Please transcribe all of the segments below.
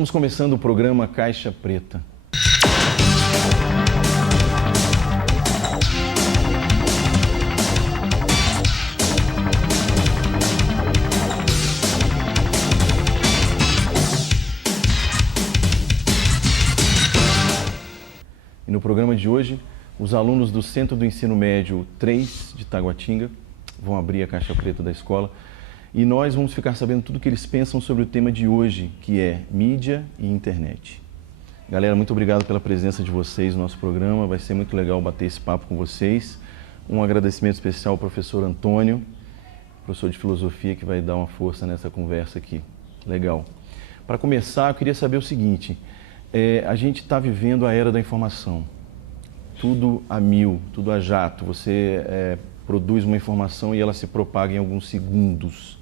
Estamos começando o programa Caixa Preta. E no programa de hoje, os alunos do Centro do Ensino Médio 3 de Taguatinga vão abrir a Caixa Preta da escola e nós vamos ficar sabendo tudo o que eles pensam sobre o tema de hoje, que é mídia e internet. Galera, muito obrigado pela presença de vocês no nosso programa, vai ser muito legal bater esse papo com vocês. Um agradecimento especial ao professor Antônio, professor de filosofia, que vai dar uma força nessa conversa aqui. Legal. Para começar, eu queria saber o seguinte, a gente está vivendo a era da informação, tudo a mil, tudo a jato, você produz uma informação e ela se propaga em alguns segundos.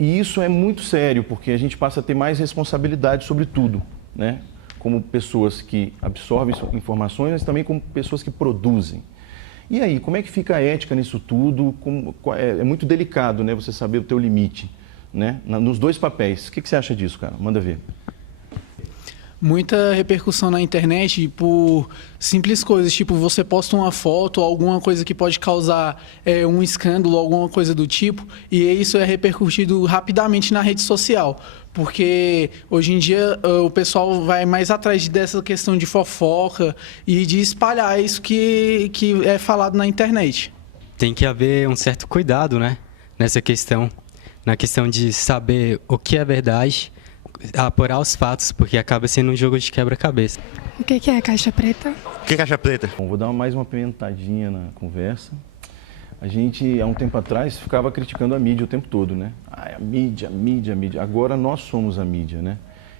E isso é muito sério, porque a gente passa a ter mais responsabilidade sobre tudo, né? Como pessoas que absorvem informações, mas também como pessoas que produzem. E aí, como é que fica a ética nisso tudo? É muito delicado, né? Você saber o teu limite, né? Nos dois papéis. O que você acha disso, cara? Manda ver. Muita repercussão na internet por simples coisas, tipo você posta uma foto, alguma coisa que pode causar um escândalo, alguma coisa do tipo, e isso é repercutido rapidamente na rede social, porque hoje em dia o pessoal vai mais atrás dessa questão de fofoca e de espalhar isso que é falado na internet. Tem que haver um certo cuidado, né, nessa questão, na questão de saber o que é verdade, apurar os fatos, porque acaba sendo um jogo de quebra-cabeça. O que é Caixa Preta? O que é Caixa Preta? Bom, vou dar mais uma pimentadinha na conversa. A gente, há um tempo atrás, ficava criticando a mídia o tempo todo, né? A mídia. Agora nós somos a mídia, né?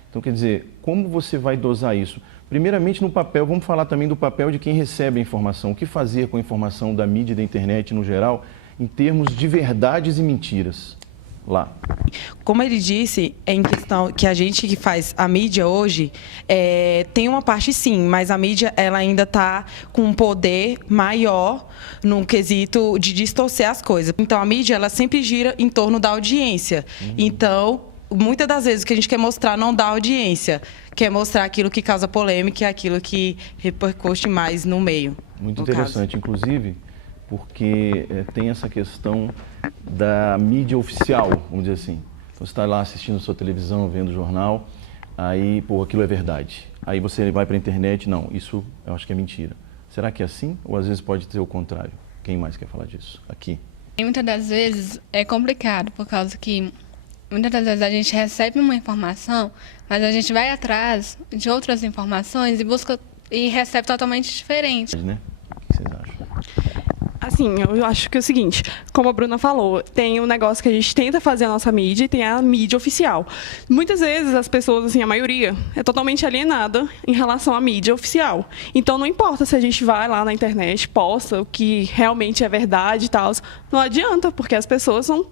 Então, quer dizer, como você vai dosar isso? Primeiramente, no papel, vamos falar também do papel de quem recebe a informação. O que fazer com a informação da mídia e da internet, no geral, em termos de verdades e mentiras? Lá. Como ele disse, em questão que a gente que faz a mídia hoje, tem uma parte sim, mas a mídia ela ainda está com um poder maior no quesito de distorcer as coisas. Então, a mídia ela sempre gira em torno da audiência. Então, muitas das vezes o que a gente quer mostrar não dá audiência, quer mostrar aquilo que causa polêmica e aquilo que repercute mais no meio. Muito interessante, inclusive, porque tem essa questão da mídia oficial, vamos dizer assim. Você está lá assistindo sua televisão, vendo o jornal, aí, pô, aquilo é verdade. Aí você vai para a internet, não, isso eu acho que é mentira. Será que é assim? Ou às vezes pode ser o contrário? Quem mais quer falar disso? Aqui. Muitas das vezes é complicado, por causa que muitas das vezes a gente recebe uma informação, mas a gente vai atrás de outras informações e busca e recebe totalmente diferente. Né? O que vocês acham? Assim, eu acho que é o seguinte, como a Bruna falou, tem um negócio que a gente tenta fazer a nossa mídia e tem a mídia oficial. Muitas vezes as pessoas, assim, a maioria, é totalmente alienada em relação à mídia oficial. Então, não importa se a gente vai lá na internet, posta o que realmente é verdade e tal, não adianta, porque as pessoas não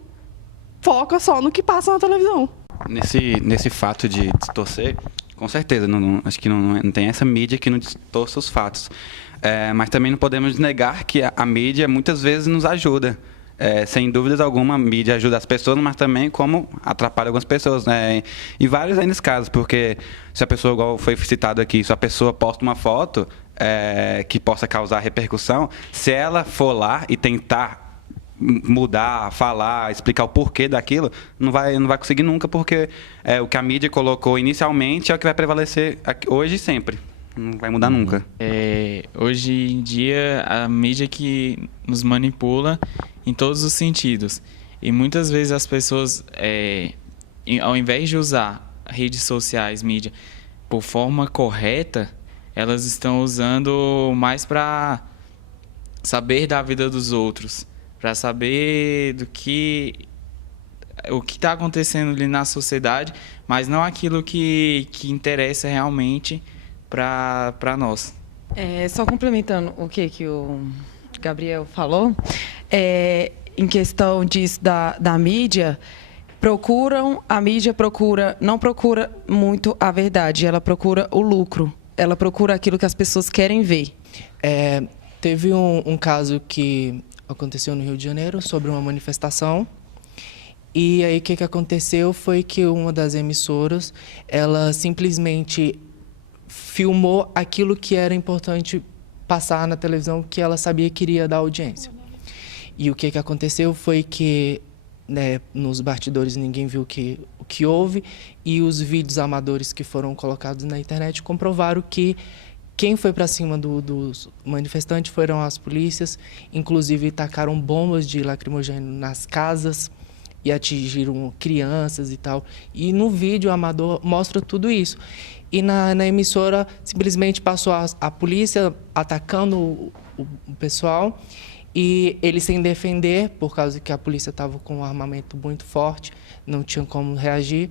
focam só no que passa na televisão. Nesse fato de distorcer, com certeza, acho que não tem essa mídia que não distorça os fatos. Mas também não podemos negar que a mídia muitas vezes nos ajuda. Sem dúvidas alguma, a mídia ajuda as pessoas, mas também como atrapalha algumas pessoas, né? E vários aí nesse caso, porque se a pessoa, igual foi citado aqui, se a pessoa posta uma foto que possa causar repercussão, se ela for lá e tentar mudar, falar, explicar o porquê daquilo, não vai conseguir nunca, porque o que a mídia colocou inicialmente é o que vai prevalecer hoje e sempre. Não vai mudar nunca. Hoje em dia, a mídia que nos manipula em todos os sentidos. E muitas vezes as pessoas, ao invés de usar redes sociais, mídia, por forma correta, elas estão usando mais para saber da vida dos outros, para saber o que está acontecendo ali na sociedade, mas não aquilo que interessa realmente para nós. Só complementando o que o Gabriel falou, em questão disso da mídia, a mídia não procura muito a verdade, ela procura o lucro, ela procura aquilo que as pessoas querem ver. Teve um caso que aconteceu no Rio de Janeiro sobre uma manifestação E aí o que aconteceu foi que uma das emissoras, ela simplesmente filmou aquilo que era importante passar na televisão, que ela sabia que iria dar audiência. E o que aconteceu foi que, né, nos bastidores ninguém viu o que houve, e os vídeos amadores que foram colocados na internet comprovaram que quem foi para cima dos manifestantes foram as polícias, inclusive tacaram bombas de lacrimogêneo nas casas e atingiram crianças e tal. E no vídeo amador mostra tudo isso. E na emissora simplesmente passou a polícia atacando o pessoal, e eles sem defender, por causa que a polícia estava com um armamento muito forte, não tinha como reagir.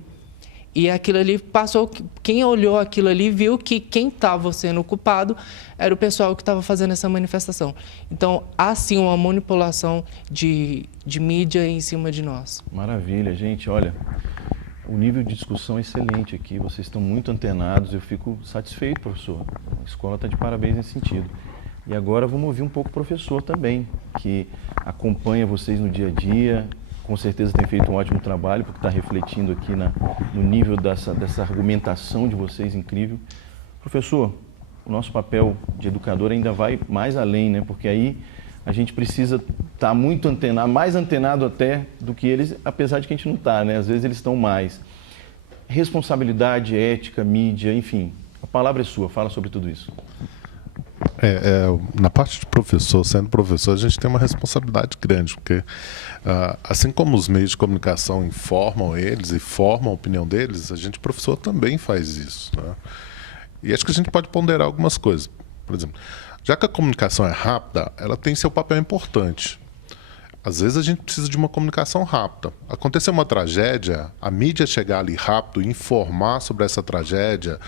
E aquilo ali passou, quem olhou aquilo ali viu que quem estava sendo culpado era o pessoal que estava fazendo essa manifestação. Então, há sim uma manipulação de mídia em cima de nós. Maravilha, gente. Olha, o nível de discussão é excelente aqui, vocês estão muito antenados, eu fico satisfeito, professor. A escola está de parabéns nesse sentido. E agora vamos ouvir um pouco o professor também, que acompanha vocês no dia a dia, com certeza tem feito um ótimo trabalho, porque está refletindo aqui no nível dessa argumentação de vocês, incrível. Professor, o nosso papel de educador ainda vai mais além, né? Porque aí a gente precisa estar muito antenado, mais antenado até do que eles, apesar de que a gente não está, né? Às vezes eles estão mais. Responsabilidade, ética, mídia, enfim. A palavra é sua, fala sobre tudo isso. Na parte de professor, sendo professor, a gente tem uma responsabilidade grande, porque assim como os meios de comunicação informam eles e formam a opinião deles, a gente, professor, também faz isso, né? E acho que a gente pode ponderar algumas coisas. Por exemplo, já que a comunicação é rápida, ela tem seu papel importante. Às vezes a gente precisa de uma comunicação rápida. Aconteceu uma tragédia, a mídia chegar ali rápido e informar sobre essa tragédia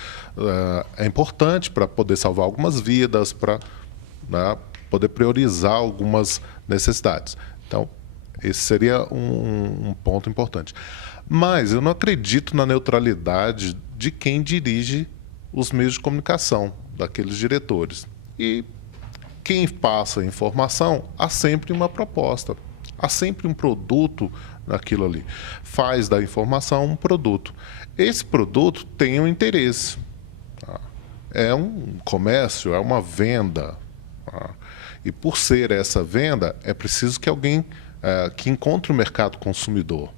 é importante para poder salvar algumas vidas, para, né, poder priorizar algumas necessidades. Então, esse seria um ponto importante. Mas eu não acredito na neutralidade de quem dirige os meios de comunicação, daqueles diretores. E quem passa a informação, há sempre uma proposta. Há sempre um produto naquilo ali. Faz da informação um produto. Esse produto tem um interesse. Tá? É um comércio, é uma venda. Tá? E por ser essa venda, é preciso que alguém que encontre o mercado consumidor.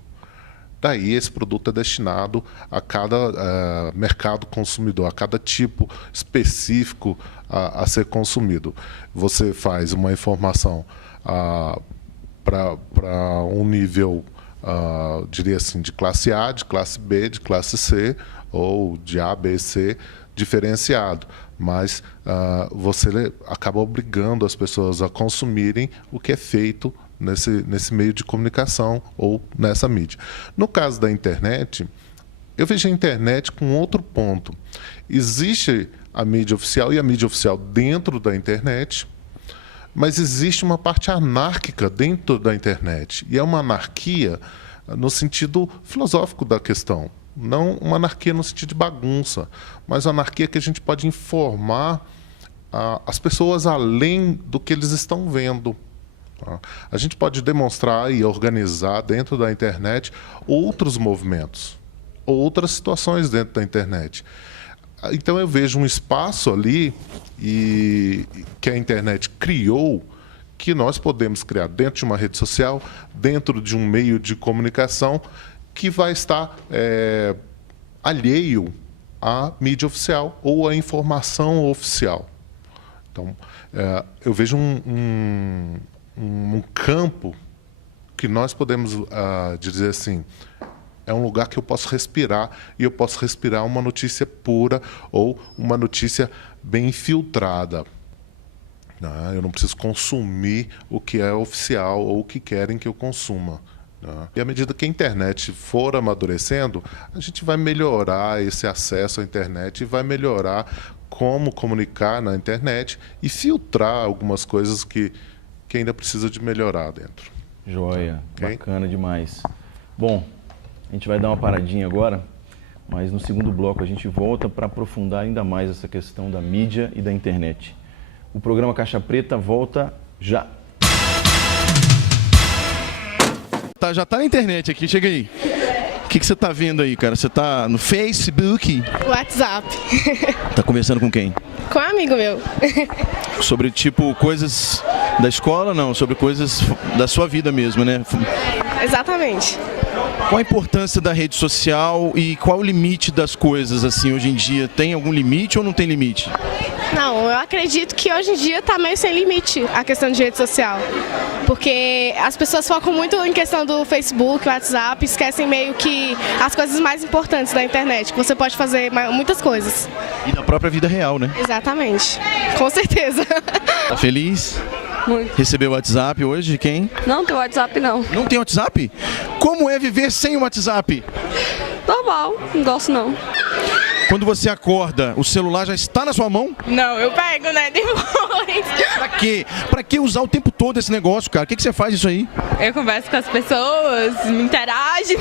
Daí esse produto é destinado a cada mercado consumidor, a cada tipo específico a ser consumido. Você faz uma informação para um nível, diria assim, de classe A, de classe B, de classe C, ou de A, B, C, diferenciado. Mas você acaba obrigando as pessoas a consumirem o que é feito nesse meio de comunicação ou nessa mídia. No caso da internet, eu vejo a internet com outro ponto. Existe a mídia oficial e a mídia oficial dentro da internet, mas existe uma parte anárquica dentro da internet. E é uma anarquia no sentido filosófico da questão. Não uma anarquia no sentido de bagunça, mas uma anarquia que a gente pode informar as pessoas além do que eles estão vendo. A gente pode demonstrar e organizar dentro da internet outros movimentos, outras situações dentro da internet. Então eu vejo um espaço ali que a internet criou, que nós podemos criar dentro de uma rede social, dentro de um meio de comunicação, que vai estar alheio à mídia oficial ou à informação oficial. Então, eu vejo um campo que nós podemos dizer assim, é um lugar que eu posso respirar, e eu posso respirar uma notícia pura ou uma notícia bem filtrada. Eu não preciso consumir o que é oficial ou o que querem que eu consuma. E à medida que a internet for amadurecendo, a gente vai melhorar esse acesso à internet e vai melhorar como comunicar na internet e filtrar algumas coisas que ainda precisa de melhorar dentro. Joia, okay? Bacana demais. Bom, a gente vai dar uma paradinha agora, mas no segundo bloco a gente volta para aprofundar ainda mais essa questão da mídia e da internet. O programa Caixa Preta volta já. já tá na internet aqui, chega aí. O que você tá vendo aí, cara? Você tá no Facebook? WhatsApp. Tá conversando com quem? Com um amigo meu. Sobre, tipo, coisas da escola, não? Sobre coisas da sua vida mesmo, né? Exatamente. Qual a importância da rede social e qual o limite das coisas, assim, hoje em dia? Tem algum limite ou não tem limite? Não, eu acredito que hoje em dia tá meio sem limite a questão de rede social. Porque as pessoas focam muito em questão do Facebook, WhatsApp, esquecem meio que as coisas mais importantes da internet, que você pode fazer muitas coisas. E da própria vida real, né? Exatamente. Com certeza. Tá feliz? Muito. Recebeu o WhatsApp hoje de quem? Não tem WhatsApp, não. Não tem WhatsApp? Como é viver sem o WhatsApp? Normal, não gosto não. Quando você acorda, o celular já está na sua mão? Não, eu pego, né, depois. Pra quê? Pra que usar o tempo todo esse negócio, cara? O que você faz isso aí? Eu converso com as pessoas, me interajo.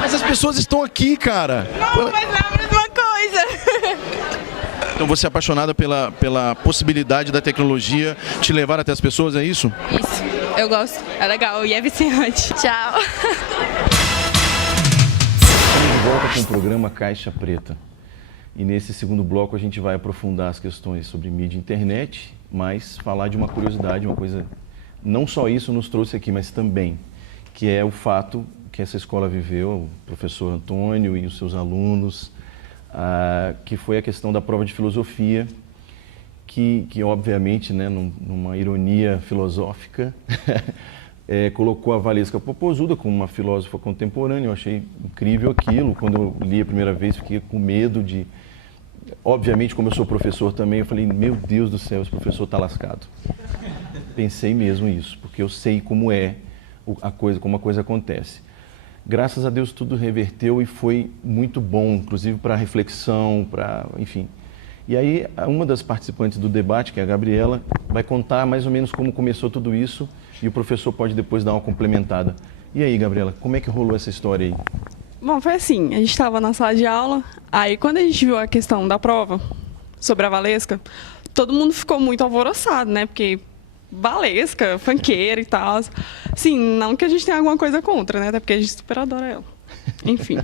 Mas as pessoas estão aqui, cara. Não, mas não é a mesma coisa. Então você é apaixonada pela possibilidade da tecnologia te levar até as pessoas, é isso? Isso, eu gosto, é legal e é viciante. Tchau. Estamos de volta com o programa Caixa Preta. E nesse segundo bloco a gente vai aprofundar as questões sobre mídia e internet, mas falar de uma curiosidade, uma coisa, não só isso nos trouxe aqui, mas também, que é o fato que essa escola viveu, o professor Antônio e os seus alunos, que foi a questão da prova de filosofia, que obviamente, né, numa ironia filosófica, colocou a Valesca Popozuda como uma filósofa contemporânea. Eu achei incrível aquilo. Quando eu li a primeira vez, fiquei com medo de... Obviamente, como eu sou professor também, eu falei, meu Deus do céu, esse professor está lascado. Pensei mesmo isso, porque eu sei como é como a coisa acontece. Graças a Deus tudo reverteu e foi muito bom, inclusive para reflexão, enfim. E aí, uma das participantes do debate, que é a Gabriela, vai contar mais ou menos como começou tudo isso e o professor pode depois dar uma complementada. E aí, Gabriela, como é que rolou essa história aí? Bom, foi assim, a gente estava na sala de aula, aí quando a gente viu a questão da prova sobre a Valesca, todo mundo ficou muito alvoroçado, né? Porque Valesca, funkeira e tal. Sim, não que a gente tenha alguma coisa contra, né? Até porque a gente super adora ela. Enfim.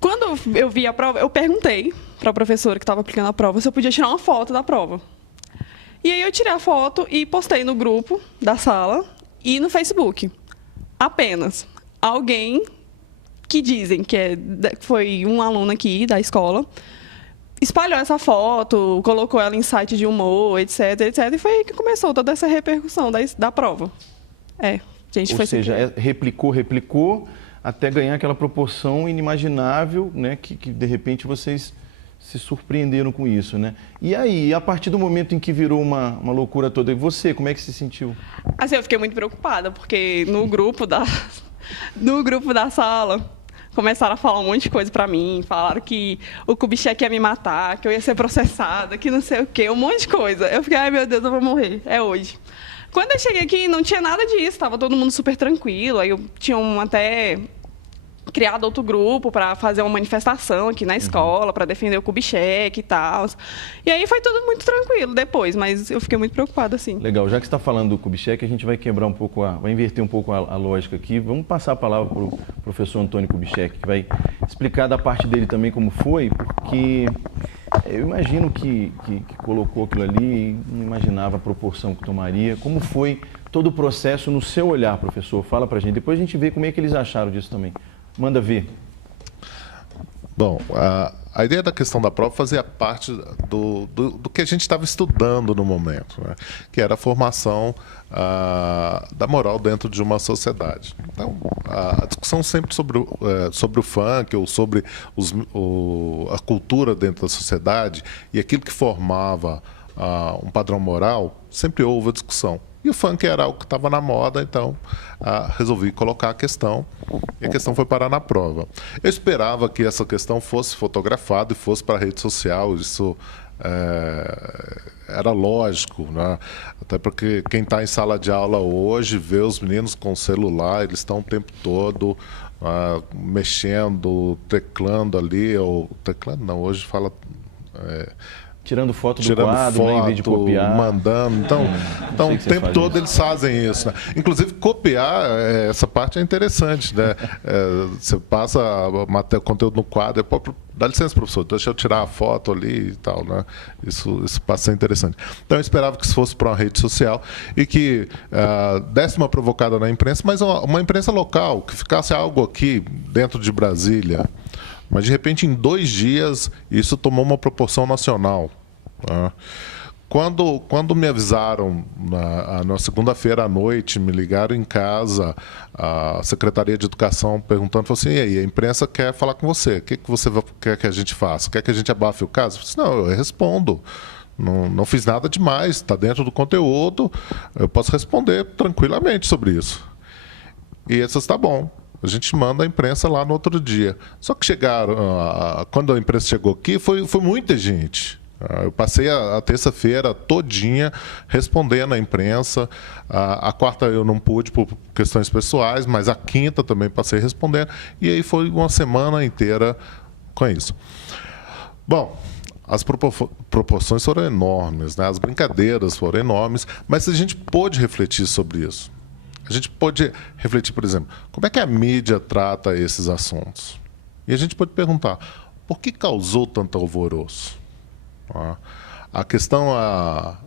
Quando eu vi a prova, eu perguntei para a professora que estava aplicando a prova se eu podia tirar uma foto da prova. E aí eu tirei a foto e postei no grupo da sala e no Facebook. Apenas alguém que dizem que foi um aluno aqui da escola espalhou essa foto, colocou ela em site de humor, etc, etc. E foi aí que começou toda essa repercussão da prova. Gente, Ou seja, replicou, até ganhar aquela proporção inimaginável, né, que de repente vocês se surpreenderam com isso, né? E aí, a partir do momento em que virou uma loucura toda, e você, como é que se sentiu? Assim, eu fiquei muito preocupada, porque no grupo da sala começaram a falar um monte de coisa pra mim, falaram que o Kubitschek ia me matar, que eu ia ser processada, que não sei o quê, um monte de coisa. Eu fiquei, ai meu Deus, eu vou morrer, é hoje. Quando eu cheguei aqui, não tinha nada disso, estava todo mundo super tranquilo, aí eu tinha até criado outro grupo para fazer uma manifestação aqui na escola, para defender o Kubitschek e tal. E aí foi tudo muito tranquilo depois, mas eu fiquei muito preocupada, assim. Legal, já que você está falando do Kubitschek, a gente vai quebrar um pouco, vai inverter um pouco a lógica aqui. Vamos passar a palavra para o professor Antônio Kubitschek, que vai explicar da parte dele também como foi, porque eu imagino que colocou aquilo ali e não imaginava a proporção que tomaria. Como foi todo o processo no seu olhar, professor? Fala para a gente, depois a gente vê como é que eles acharam disso também. Manda ver. Bom, a ideia da questão da prova fazia parte do que a gente estava estudando no momento, né? Que era a formação da moral dentro de uma sociedade. Então, a discussão sempre sobre o funk ou sobre a cultura dentro da sociedade e aquilo que formava um padrão moral, sempre houve a discussão. E o funk era algo que estava na moda, então resolvi colocar a questão, e a questão foi parar na prova. Eu esperava que essa questão fosse fotografada e fosse para a rede social, isso era lógico, né? Até porque quem está em sala de aula hoje vê os meninos com celular, eles estão o tempo todo mexendo, teclando ali, ou teclando não, hoje fala... Tirando foto do quadro, né, em vez de copiar. Mandando. Então o tempo todo eles fazem isso. Né? Inclusive, copiar, essa parte é interessante. Né? Você passa o conteúdo no quadro, dá licença, professor, deixa eu tirar a foto ali e tal. Né? Isso passa a ser interessante. Então, eu esperava que isso fosse para uma rede social e que desse uma provocada na imprensa, mas uma imprensa local, que ficasse algo aqui dentro de Brasília. Mas, de repente, em 2 dias, isso tomou uma proporção nacional. Né? Quando me avisaram, na segunda-feira à noite, me ligaram em casa, a Secretaria de Educação perguntando, falou assim, e aí, a imprensa quer falar com você, o que você quer que a gente faça? Quer que a gente abafe o caso? Eu falei, não, eu respondo. Não fiz nada demais, está dentro do conteúdo, eu posso responder tranquilamente sobre isso. E eles está bom. A gente manda a imprensa lá no outro dia. Só que quando a imprensa chegou aqui, foi muita gente. Eu passei a terça-feira todinha respondendo à imprensa. A quarta eu não pude por questões pessoais, mas a quinta também passei respondendo. E aí foi uma semana inteira com isso. Bom, as proporções foram enormes, né? As brincadeiras foram enormes, mas a gente pôde refletir sobre isso. A gente pode refletir, por exemplo, como é que a mídia trata esses assuntos? E a gente pode perguntar, por que causou tanto alvoroço? A questão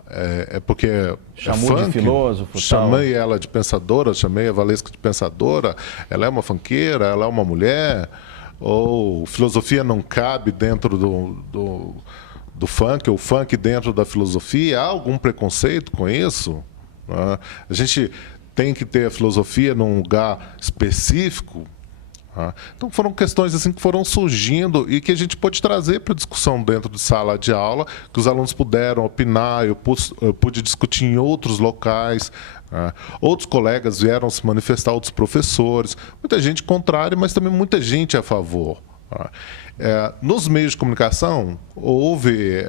é porque chamou de filósofo, chamei ela de pensadora, chamei a Valesca de pensadora, ela é uma funkeira, ela é uma mulher, ou filosofia não cabe dentro do funk, ou funk dentro da filosofia, há algum preconceito com isso? A gente tem que ter a filosofia num lugar específico. Então foram questões assim que foram surgindo e que a gente pôde trazer para discussão dentro de sala de aula, que os alunos puderam opinar, eu pude discutir em outros locais, outros colegas vieram se manifestar, outros professores, muita gente contrária, mas também muita gente a favor. Nos meios de comunicação houve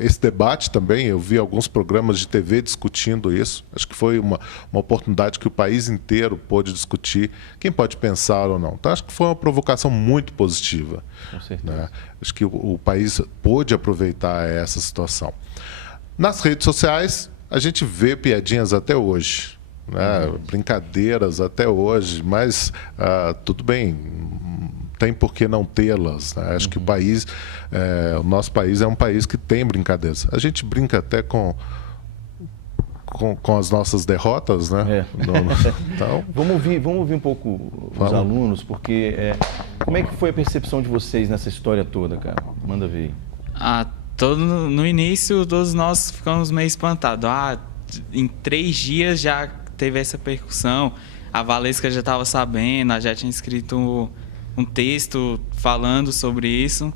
esse debate também, eu vi alguns programas de TV discutindo isso, acho que foi uma oportunidade que o país inteiro pôde discutir, quem pode pensar ou não. Então acho que foi uma provocação muito positiva. Com certeza. Né? Acho que o país pôde aproveitar essa situação. Nas redes sociais a gente vê piadinhas até hoje, né? Brincadeiras até hoje, mas tudo bem, tem por que não tê-las. Né? Acho que o nosso país é um país que tem brincadeiras. A gente brinca até com as nossas derrotas, né? Então, vamos ouvir um pouco os alunos, porque como é que foi a percepção de vocês nessa história toda, cara? Manda ver aí. No início, todos nós ficamos meio espantados. Em 3 dias já teve essa percussão. A Valesca já estava sabendo, já tinha escrito um texto falando sobre isso.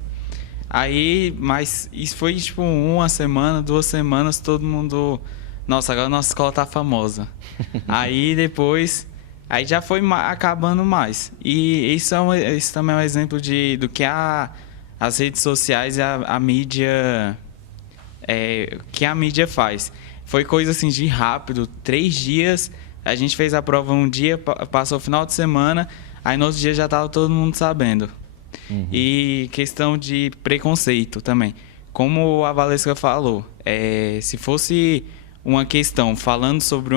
Mas isso foi tipo 1 semana, 2 semanas, todo mundo... Nossa, agora nossa escola tá famosa. Depois já foi acabando mais. E isso também é um exemplo do que as redes sociais e a mídia... que a mídia faz. Foi coisa assim de rápido, 3 dias, a gente fez a prova um dia, passou o final de semana... Aí no outro dia já estava todo mundo sabendo. E questão de preconceito também. Como a Valesca falou, se fosse uma questão falando sobre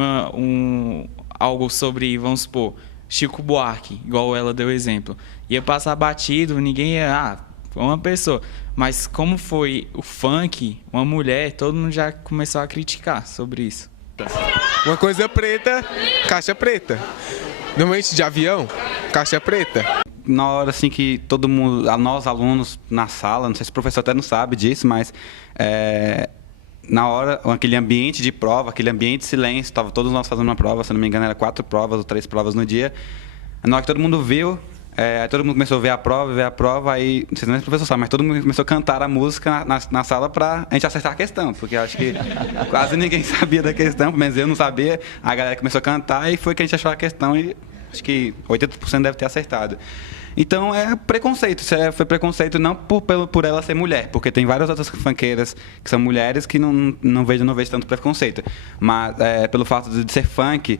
algo sobre, vamos supor, Chico Buarque, igual ela deu exemplo, ia passar batido, ninguém ia... uma pessoa. Mas como foi o funk, uma mulher, todo mundo já começou a criticar sobre isso. Uma coisa preta, caixa preta. Normalmente de avião, caixa preta. Na hora assim que todo mundo, nós alunos na sala, não sei se o professor até não sabe disso, mas na hora, aquele ambiente de prova, aquele ambiente de silêncio, estava todos nós fazendo uma prova, se não me engano era 4 provas ou 3 provas no dia. Na hora que todo mundo viu, todo mundo começou a ver a prova, aí, não sei se o professor sabe, mas todo mundo começou a cantar a música na sala para a gente acertar a questão, porque eu acho que quase ninguém sabia da questão, pelo menos eu não sabia, a galera começou a cantar e foi que a gente achou a questão e acho que 80% deve ter acertado. Então é preconceito, foi preconceito não por ela ser mulher, porque tem várias outras funkeiras que são mulheres que não vejo tanto preconceito, mas pelo fato de ser funk,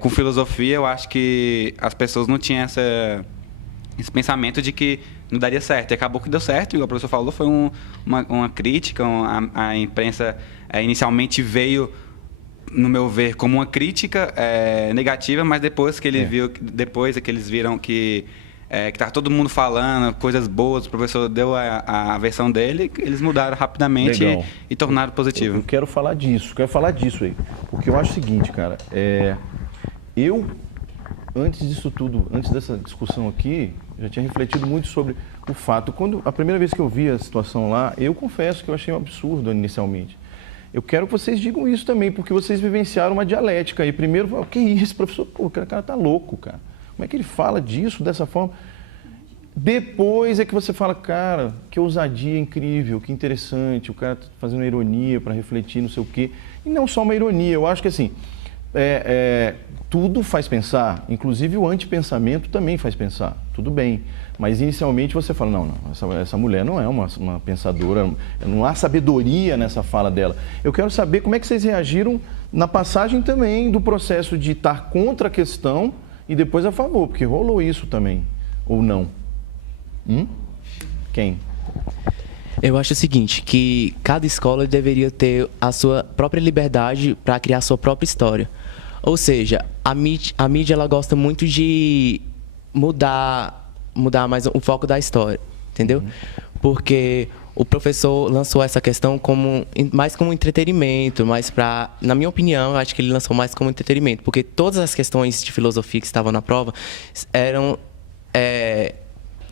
com filosofia, eu acho que as pessoas não tinham esse pensamento de que não daria certo. E acabou que deu certo, e o professor falou, foi uma crítica. A imprensa inicialmente veio, no meu ver, como uma crítica negativa, mas depois que ele depois que eles viram que estava todo mundo falando coisas boas, o professor deu a versão dele, eles mudaram rapidamente e tornaram positivo. Eu quero falar disso aí. Porque eu acho o seguinte, cara, antes disso tudo, antes dessa discussão aqui, já tinha refletido muito sobre o fato. Quando a primeira vez que eu vi a situação lá, eu confesso que eu achei um absurdo inicialmente. Eu quero que vocês digam isso também, porque vocês vivenciaram uma dialética aí. Primeiro, o que é isso, professor? Pô, o cara tá louco, cara. Como é que ele fala disso dessa forma? Depois é que você fala, cara, que ousadia incrível, que interessante, o cara tá fazendo uma ironia para refletir, não sei o quê. E não só uma ironia, eu acho que assim, tudo faz pensar, inclusive o antipensamento também faz pensar, tudo bem. Mas inicialmente você fala, não, essa mulher não é uma pensadora, não há sabedoria nessa fala dela. Eu quero saber como é que vocês reagiram na passagem também do processo de estar contra a questão e depois a favor, porque rolou isso também, ou não? Quem? Eu acho o seguinte, que cada escola deveria ter a sua própria liberdade para criar a sua própria história. Ou seja, a mídia ela gosta muito de mudar mais o foco da história, entendeu? Porque o professor lançou essa questão mais como entretenimento, na minha opinião, eu acho que ele lançou mais como entretenimento, porque todas as questões de filosofia que estavam na prova eram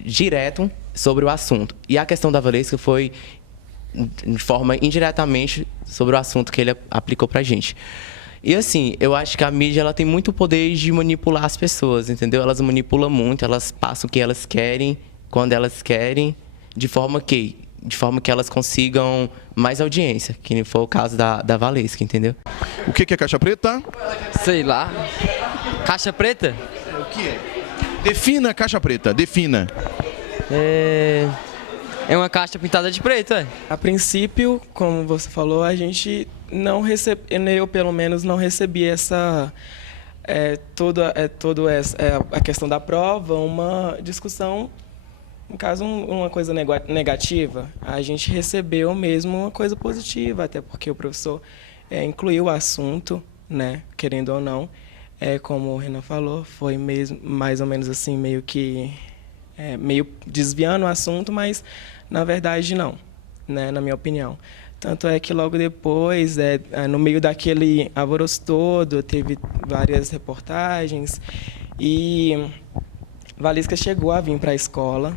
direto sobre o assunto. E a questão da Valesca foi de forma indiretamente sobre o assunto que ele aplicou pra gente. E assim, eu acho que a mídia ela tem muito poder de manipular as pessoas, entendeu? Elas manipulam muito, elas passam o que elas querem, quando elas querem, de forma que elas consigam mais audiência, que nem foi o caso da Valesca, entendeu? O que é caixa preta? Sei lá. Caixa preta? O que é? Defina a caixa preta, defina. É uma caixa pintada de preto, A princípio, como você falou, a gente não recebia, eu pelo menos não recebi a questão da prova, uma discussão, no caso, uma coisa negativa. A gente recebeu mesmo uma coisa positiva, até porque o professor incluiu o assunto, né, querendo ou não. Como o Renan falou, foi mesmo, mais ou menos assim, meio desviando o assunto, mas na verdade não, né, na minha opinião. Tanto é que logo depois, no meio daquele alvoroço todo, teve várias reportagens e Valesca chegou a vir para a escola,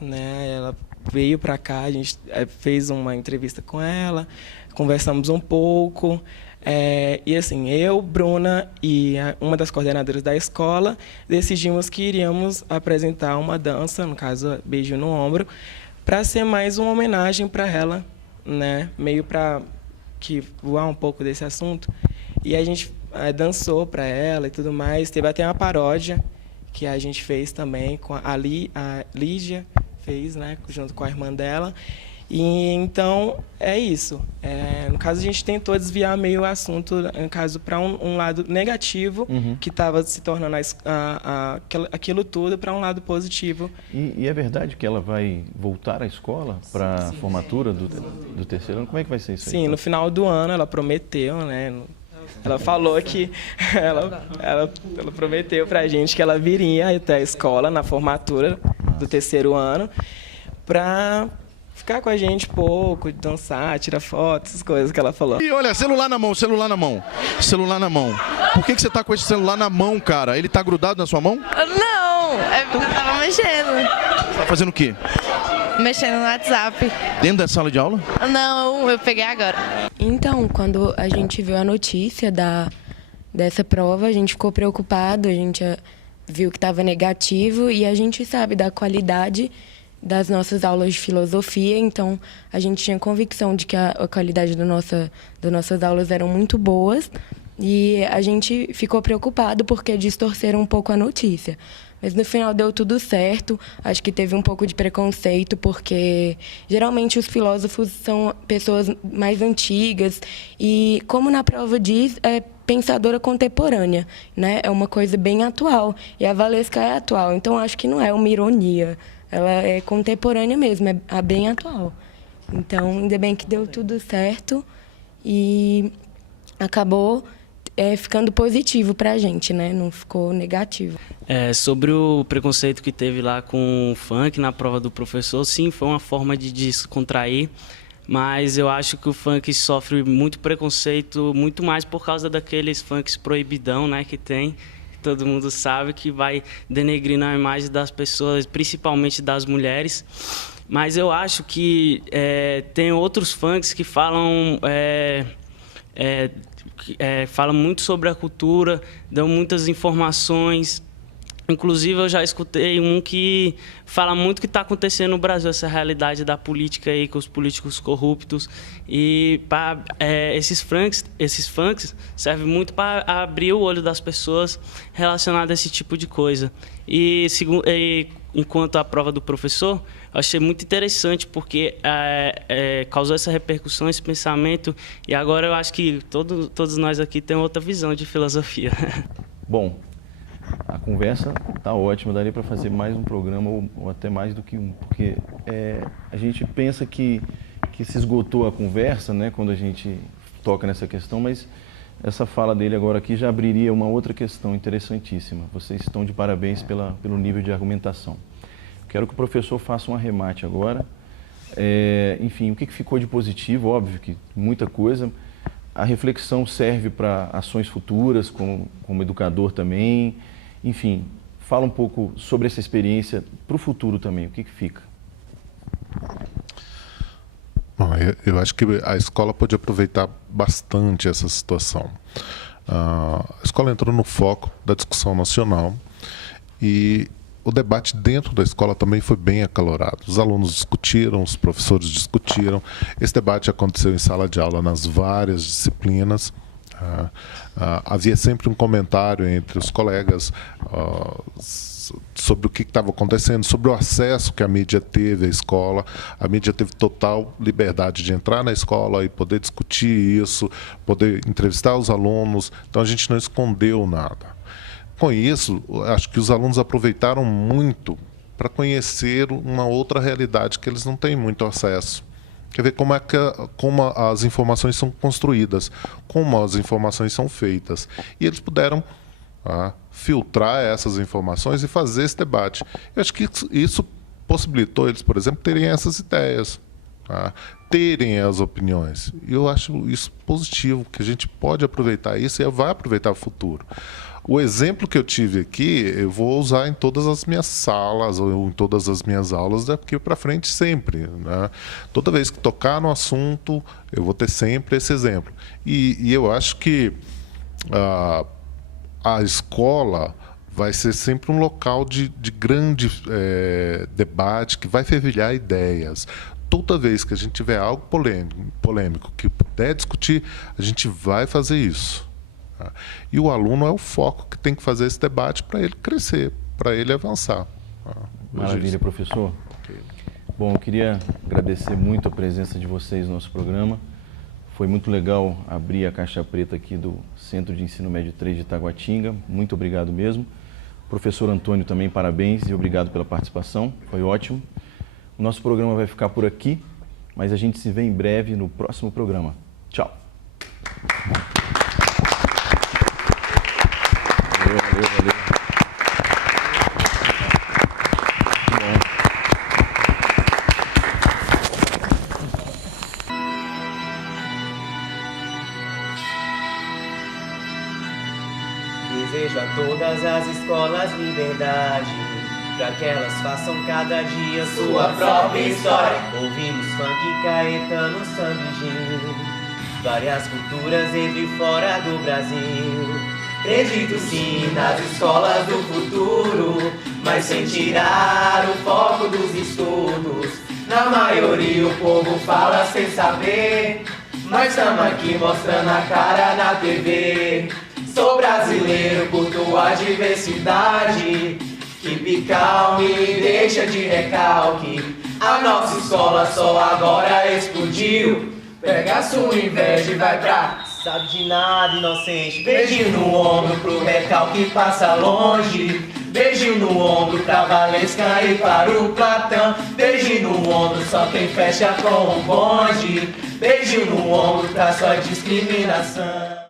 né, ela veio para cá, a gente fez uma entrevista com ela, conversamos um pouco. E assim, eu, Bruna e uma das coordenadoras da escola decidimos que iríamos apresentar uma dança, no caso, Beijo no Ombro, para ser mais uma homenagem para ela, né? Meio para voar um pouco desse assunto. E a gente dançou para ela e tudo mais. Teve até uma paródia que a gente fez também, com a Lígia fez, né? Junto com a irmã dela. E então é isso. No caso, a gente tentou desviar meio o assunto, no caso, para um lado negativo, que estava se tornando aquilo tudo, para um lado positivo. E é verdade que ela vai voltar à escola para a formatura do terceiro ano? Como é que vai ser isso aí? Sim, no final do ano ela prometeu, né? Ela falou que ela prometeu para a gente que ela viria até a escola na formatura do terceiro ano para ficar com a gente pouco, dançar, tirar fotos, essas coisas que ela falou. E olha, celular na mão. Por que você tá com esse celular na mão, cara? Ele tá grudado na sua mão? Não, é porque eu tava mexendo. Você tá fazendo o quê? Mexendo no WhatsApp. Dentro da sala de aula? Não, eu peguei agora. Então, quando a gente viu a notícia dessa prova, a gente ficou preocupado, a gente viu que estava negativo e a gente sabe da qualidade das nossas aulas de filosofia, então a gente tinha convicção de que a qualidade das nossas aulas eram muito boas, E a gente ficou preocupado porque distorceram um pouco a notícia. Mas no final deu tudo certo. Acho que teve um pouco de preconceito, porque geralmente os filósofos são pessoas mais antigas e, como na prova diz, é pensadora contemporânea, né? É uma coisa bem atual. E a Valesca é atual, então acho que não é uma ironia. Ela é contemporânea mesmo, é bem atual. Então, ainda bem que deu tudo certo e acabou ficando positivo para a gente, né? Não ficou negativo. Sobre o preconceito que teve lá com o funk na prova do professor, sim, foi uma forma de descontrair, mas eu acho que o funk sofre muito preconceito, muito mais por causa daqueles funks proibidão, né, que tem, todo mundo sabe, que vai denegrindo a imagem das pessoas, principalmente das mulheres. Mas eu acho que tem outros funks que falam... falam muito sobre a cultura, dão muitas informações. Inclusive, eu já escutei um que fala muito o que está acontecendo no Brasil, essa realidade da política aí, com os políticos corruptos. E esses funks servem muito para abrir o olho das pessoas relacionado a esse tipo de coisa. E enquanto a prova do professor, eu achei muito interessante, porque causou essa repercussão, esse pensamento, e agora eu acho que todos nós aqui temos outra visão de filosofia. Bom, a conversa está ótima, daria para fazer mais um programa ou até mais do que um, porque a gente pensa que se esgotou a conversa, né, quando a gente toca nessa questão, mas essa fala dele agora aqui já abriria uma outra questão interessantíssima. Vocês estão de parabéns pelo nível de argumentação. Quero que o professor faça um arremate agora. Enfim, o que ficou de positivo? Óbvio que muita coisa. A reflexão serve para ações futuras, como educador também. Enfim, fala um pouco sobre essa experiência para o futuro também. O que fica? Bom, eu acho que a escola pode aproveitar bastante essa situação. A escola entrou no foco da discussão nacional e o debate dentro da escola também foi bem acalorado. Os alunos discutiram, os professores discutiram. Esse debate aconteceu em sala de aula nas várias disciplinas. Havia sempre um comentário entre os colegas sobre o que estava acontecendo, sobre o acesso que a mídia teve à escola. A mídia teve total liberdade de entrar na escola e poder discutir isso, poder entrevistar os alunos. Então, a gente não escondeu nada. Com isso, acho que os alunos aproveitaram muito para conhecer uma outra realidade que eles não têm muito acesso. Quer ver como as informações são construídas, como as informações são feitas. E eles puderam filtrar essas informações e fazer esse debate. Eu acho que isso possibilitou eles, por exemplo, terem essas ideias, terem as opiniões. E eu acho isso positivo, que a gente pode aproveitar isso e vai aproveitar o futuro. O exemplo que eu tive aqui, eu vou usar em todas as minhas salas ou em todas as minhas aulas daqui para frente sempre, né? Toda vez que tocar no assunto, eu vou ter sempre esse exemplo. E eu acho que a escola vai ser sempre um local de grande debate, que vai fervilhar ideias. Toda vez que a gente tiver algo polêmico que puder discutir, a gente vai fazer isso. E o aluno é o foco que tem que fazer esse debate para ele crescer, para ele avançar. Maravilha, professor. Bom, eu queria agradecer muito a presença de vocês no nosso programa. Foi muito legal abrir a caixa preta aqui do Centro de Ensino Médio 3 de Taguatinga. Muito obrigado mesmo. Professor Antônio também, parabéns e obrigado pela participação. Foi ótimo. O nosso programa vai ficar por aqui, mas a gente se vê em breve no próximo programa. Tchau. Valeu. Desejo a todas as escolas liberdade, para que elas façam cada dia sua própria história. Ouvimos funk, Caetano, samba e gin, várias culturas dentro e fora do Brasil. Acredito sim nas escolas do futuro, mas sem tirar o foco dos estudos. Na maioria o povo fala sem saber Nós tamo aqui mostrando a cara na TV. Sou brasileiro, curto a diversidade. Keep calm e deixa de recalque. A nossa escola só agora explodiu. Pega a sua inveja e vai pra... Sabe de nada, inocente. Beijinho no ombro pro recalque passa longe. Beijinho no ombro pra Valesca e para o Platão. Beijinho no ombro só quem fecha com o bonde. Beijinho no ombro pra sua discriminação.